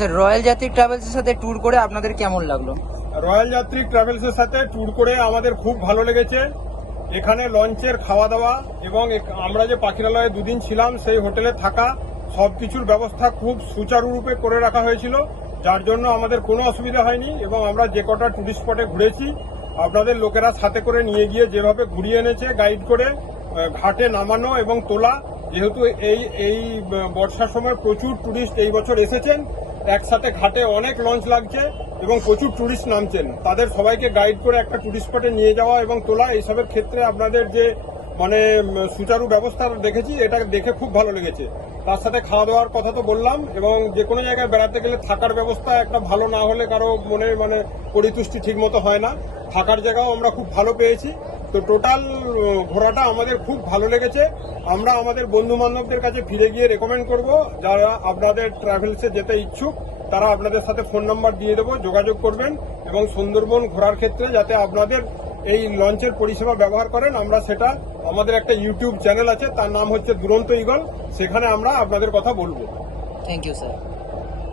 আচ্ছা, রয়্যাল যাত্রী ট্রাভেলসের সাথে ট্যুর করে আপনাদের কেমন লাগলো? রয়্যাল যাত্রী ট্রাভেলসের সাথে ট্যুর করে আমাদের খুব ভালো লেগেছে। এখানে লঞ্চের খাওয়া দাওয়া এবং আমরা যে পাখিরালয়ে দুদিন ছিলাম সেই হোটেলে থাকা সবকিছুর ব্যবস্থা খুব সুচারুরূপে করে রাখা হয়েছিল, যার জন্য আমাদের কোনো অসুবিধা হয়নি। এবং আমরা যে কটা টুরিস্ট স্পটে ঘুরেছি আপনাদের লোকেরা সাথে করে নিয়ে গিয়ে যেভাবে ঘুরিয়ে এনেছে গাইড করে, ঘাটে নামানো এবং তোলা, যেহেতু এই বর্ষার সময় প্রচুর টুরিস্ট এই বছর এসেছেন, একসাথে ঘাটে অনেক লঞ্চ লাগছে এবং প্রচুর টুরিস্ট নামছেন, তাদের সবাইকে গাইড করে একটা টুরিস্ট স্পটে নিয়ে যাওয়া এবং তোলা, এইসবের ক্ষেত্রে আপনাদের যে মানে সুচারু ব্যবস্থা দেখেছি, এটা দেখে খুব ভালো লেগেছে। তার সাথে খাওয়া দাওয়ার কথা তো বললাম, এবং যে কোনো জায়গায় বেড়াতে গেলে থাকার ব্যবস্থা একটা ভালো না হলে কারো মনে পরিতুষ্টি ঠিক মতো হয় না, থাকার জায়গাও আমরা খুব ভালো পেয়েছি। তো টোটাল ঘোরাটা আমাদের খুব ভালো লেগেছে। আমরা আমাদের বন্ধু বান্ধবদের কাছে ফিরে গিয়ে রেকমেন্ড করব, যারা আপনাদের ট্রাভেলসে যেতে ইচ্ছুক তারা আপনাদের সাথে ফোন নাম্বার দিয়ে দেবো, যোগাযোগ করবেন এবং সুন্দরবন ঘোরার ক্ষেত্রে যাতে আপনাদের এই লঞ্চের পরিষেবা ব্যবহার করেন, আমরা সেটা আমাদের একটা ইউটিউব চ্যানেল আছে, তার নাম হচ্ছে দুরন্ত ঈগল, সেখানে আমরা আপনাদের কথা বলবো। Thank you sir.